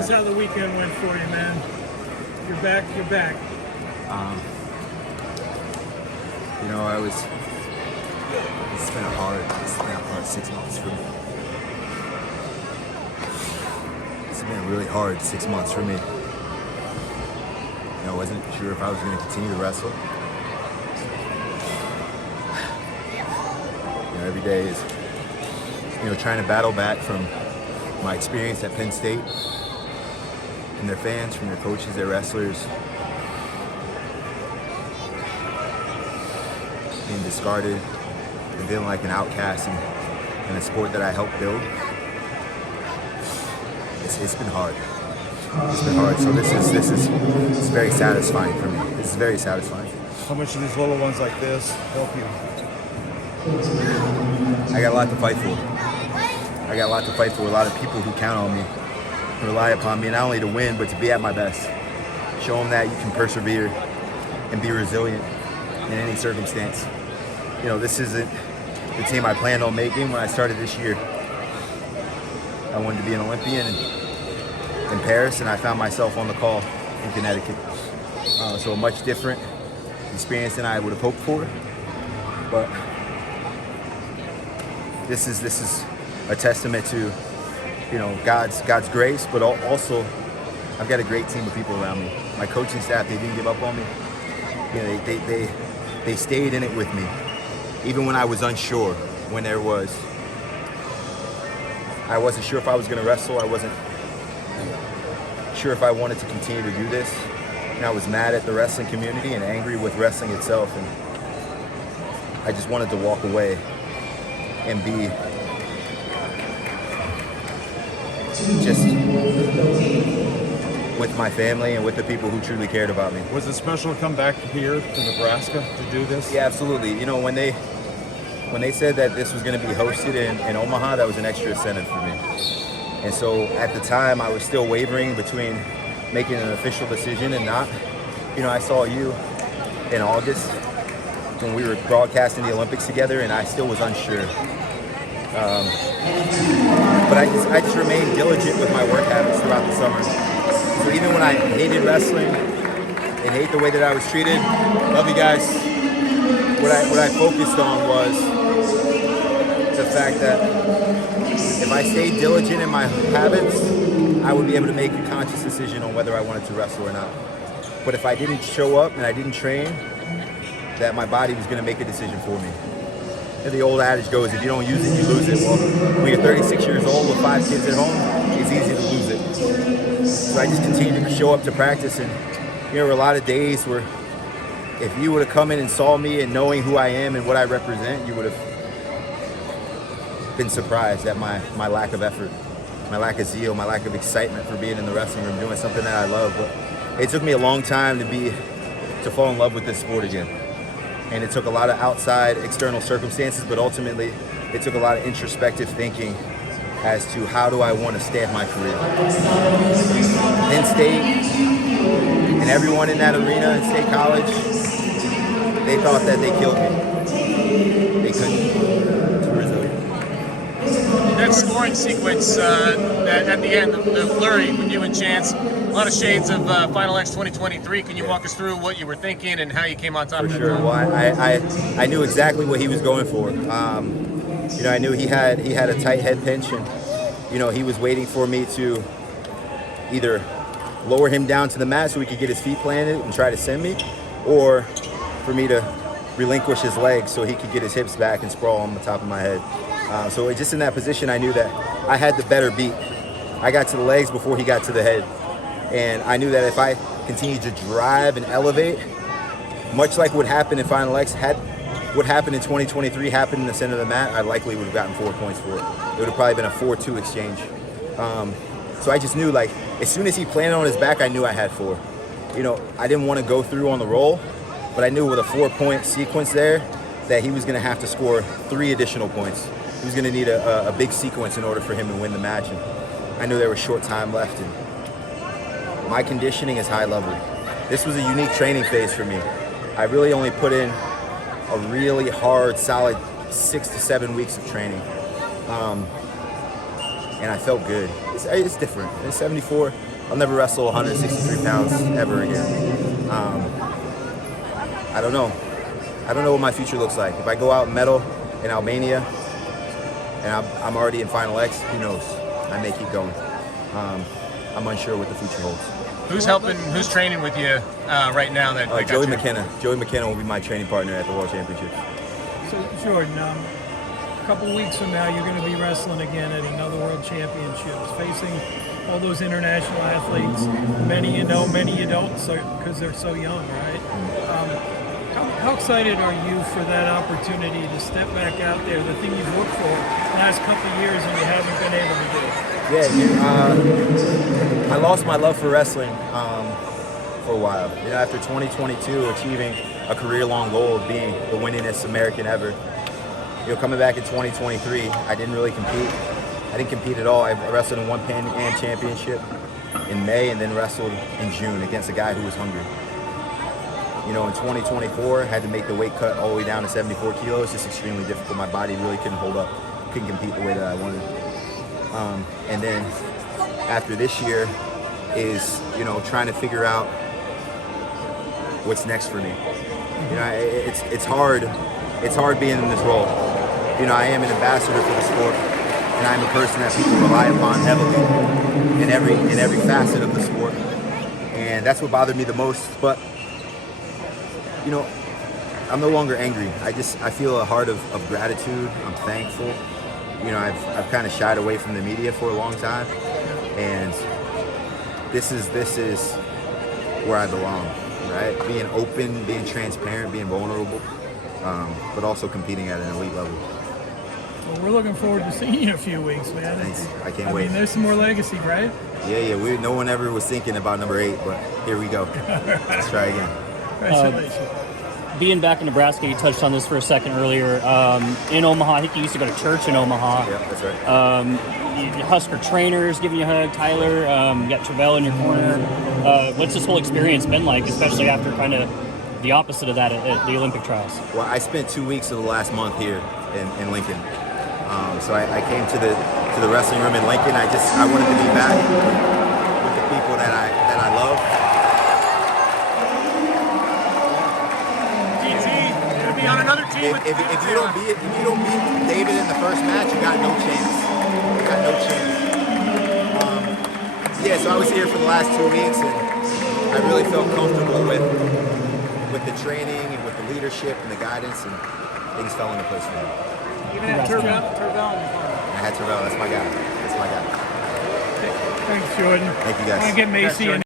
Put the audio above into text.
us how the weekend went for you, man. You're back. You're back. You know, it's been a hard 6 months for me. It's been a really hard 6 months for me. You know, I wasn't sure if I was going to continue to wrestle. You know, every day is, trying to battle back from my experience at Penn State, from their fans, from their coaches, their wrestlers, being discarded and feeling like an outcast in a sport that I helped build. It's been hard. It's been hard. So this is very satisfying for me. This is very satisfying. How much do these little ones like this help you? I got a lot to fight for. I got a lot to fight for. A lot of people who count on me, who rely upon me, not only to win, but to be at my best. Show them that you can persevere and be resilient in any circumstance. You know, this isn't the team I planned on making when I started this year. I wanted to be an Olympian in Paris, and I found myself on the call in Connecticut. So a much different experience than I would have hoped for. But this is a testament to, God's grace, but also I've got a great team of people around me. My coaching staff, they didn't give up on me. They stayed in it with me, even when I was unsure. When I wasn't sure if I was going to wrestle. I wasn't sure if I wanted to continue to do this. And I was mad at the wrestling community and angry with wrestling itself. And I just wanted to walk away and be just with my family and with the people who truly cared about me. Was it special to come back here to Nebraska to do this? Yeah, absolutely. When they said that this was going to be hosted in Omaha, that was an extra incentive for me. And so at the time, I was still wavering between making an official decision and not. I saw you in August when we were broadcasting the Olympics together, and I still was unsure. But I just remained diligent with my work habits throughout the summer. So even when I hated wrestling and hate the way that I was treated, love you guys, what I focused on was the fact that if I stayed diligent in my habits, I would be able to make a conscious decision on whether I wanted to wrestle or not. But if I didn't show up and I didn't train, that my body was going to make a decision for me. And the old adage goes, if you don't use it, you lose it. Well, when you're 36 years old with 5 kids at home, it's easy to lose it. So I just continued to show up to practice, and there were a lot of days where if you would have come in and saw me and knowing who I am and what I represent, you would have been surprised at my lack of effort, my lack of zeal, my lack of excitement for being in the wrestling room, doing something that I love. But it took me a long time to fall in love with this sport again. And it took a lot of outside external circumstances, but ultimately it took a lot of introspective thinking as to how do I want to stamp my career. Penn State and everyone in that arena in State College, they thought that they killed me. They couldn't. Too resilient. That scoring sequence at the end, the flurry with you and Chance, a lot of shades of Final X 2023. Can you walk us through what you were thinking and how you came on top of that? For sure. Well, I knew exactly what he was going for. I knew he had a tight head pinch, and he was waiting for me to either lower him down to the mat so he could get his feet planted and try to send me, or for me to relinquish his legs so he could get his hips back and sprawl on the top of my head. So just in that position, I knew that I had the better beat. I got to the legs before he got to the head. And I knew that if I continued to drive and elevate, much like what happened in Final X, what happened in 2023 happened in the center of the mat, I likely would have gotten 4 points for it. It would have probably been a 4-2 exchange. So I just knew, as soon as he planted on his back, I knew I had 4. I didn't want to go through on the roll, but I knew with a 4-point sequence there that he was going to have to score 3 additional points. He was going to need a big sequence in order for him to win the match. And I knew there was short time left. And my conditioning is high level. This was a unique training phase for me. I really only put in a really hard, solid 6 to 7 weeks of training. And I felt good. It's different. At 74, I'll never wrestle 163 pounds ever again. I don't know. I don't know what my future looks like. If I go out and medal in Albania and I'm already in Final X, who knows? I may keep going. I'm unsure what the future holds. Who's training with you right now? Joey McKenna. Joey McKenna will be my training partner at the World Championships. So, Jordan, a couple weeks from now, you're going to be wrestling again at another World Championships, facing all those international athletes. Many you know, many you don't, because they're so young, right? How excited are you for that opportunity to step back out there, the thing you've worked for the last couple of years and you haven't been able to do? Yeah, I lost my love for wrestling for a while. After 2022, achieving a career-long goal of being the winningest American ever. Coming back in 2023, I didn't really compete. I didn't compete at all. I wrestled in one Pan Am Championship in May and then wrestled in June against a guy who was hungry. In 2024, I had to make the weight cut all the way down to 74 kilos. Just extremely difficult. My body really couldn't hold up, couldn't compete the way that I wanted. And then after this year is, trying to figure out what's next for me. It's hard. It's hard being in this role. I am an ambassador for the sport, and I'm a person that people rely upon heavily in every facet of the sport. And that's what bothered me the most. But I'm no longer angry. I feel a heart of gratitude. I'm thankful. I've kind of shied away from the media for a long time, and this is where I belong, right? Being open, being transparent, being vulnerable, but also competing at an elite level. Well, we're looking forward to seeing you in a few weeks, man. Thanks. I can't wait. There's some more legacy, right? Yeah. No one ever was thinking about number 8, but here we go. Let's try again. Congratulations. Being back in Nebraska, you touched on this for a second earlier. In Omaha, I think you used to go to church in Omaha. Yeah, that's right. Husker trainers giving you a hug, Tyler. You got Travell in your corner. What's this whole experience been like, especially after kind of the opposite of that at the Olympic trials? Well, I spent 2 weeks of the last month here in Lincoln. So I came to the wrestling room in Lincoln. I wanted to be back with the people that I love. Be on another team. If you don't beat David in the first match, you got no chance. So I was here for the last 2 weeks, and I really felt comfortable with the training and with the leadership and the guidance, and things fell into place for me. Even had Travell in the corner. I had Travell. That's my guy. Thanks, Jordan. Thank you, guys. I want to get Macy in.